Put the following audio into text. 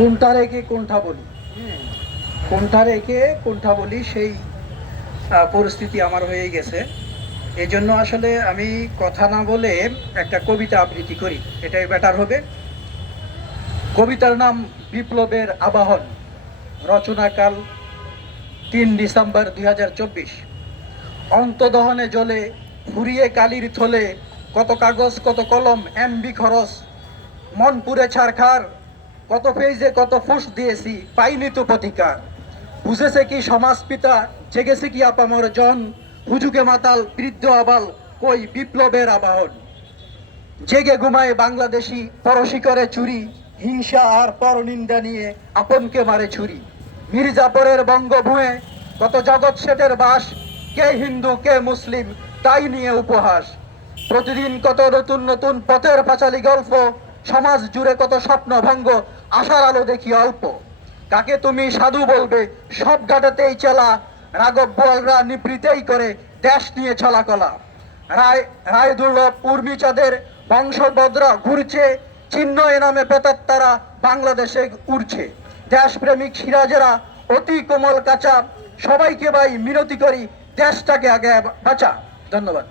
কোনটা রেখে কোনটা বলি, কোনটা রেখে কোনটা বলি সেই পরিস্থিতি আমার হয়ে গেছে। এই জন্য আসলে আমি কথা না বলে একটা কবিতা আবৃত্তি করি, এটাই বেটার হবে। কবিতার নাম বিপ্লবের আবাহন, রচনাকাল 3 ডিসেম্বর 2024। অন্তদহনে জ্বলে ফুরিয়ে কালির থলে, কত কাগজ কত কলম এমবি খরচ, মন পুরে ছারখার, কত পেজে কত ফুস দিয়েছি পাইনি তো প্রতিকার। বুঝেছে কি সমাজ পিতা, জেগেছে কি আপামর জন, হুজুগে মাতাল বৃদ্ধ আবাল, কই বিপ্লবের আবাহন। জেগে ঘুমায় বাংলাদেশি, পরশি করে চুরি, হিংসা আর পরনিন্দা নিয়ে আপনকে মারে ছুরি। মির্জাপুরের বঙ্গভূমে কত জগৎ শেঠের বাস, কে হিন্দু কে মুসলিম তাই নিয়ে উপহাস। প্রতিদিন কত নতুন নতুন পথের পাঁচালী গল্প, সমাজ জুড়ে কত স্বপ্ন ভঙ্গ, আশার আলো দেখি অল্প। কাকে তুমি সাধু বলবে, সব ঘাটাতেই চেলা, রাঘব বোয়ালরা নিবৃতেই করে দেশ নিয়ে ছলাকলা। রায় রায় দুর্লভ উর্মিচাঁদের বংশবদরা ঘুরছে, চিহ্ন এ নামে প্রেতাত্মারা বাংলাদেশে উড়ছে। দেশপ্রেমিক সিরাজেরা অতি কোমল কাঁচা, সবাইকে ভাই মিনতি করি দেশটাকে আগে বাঁচা। ধন্যবাদ।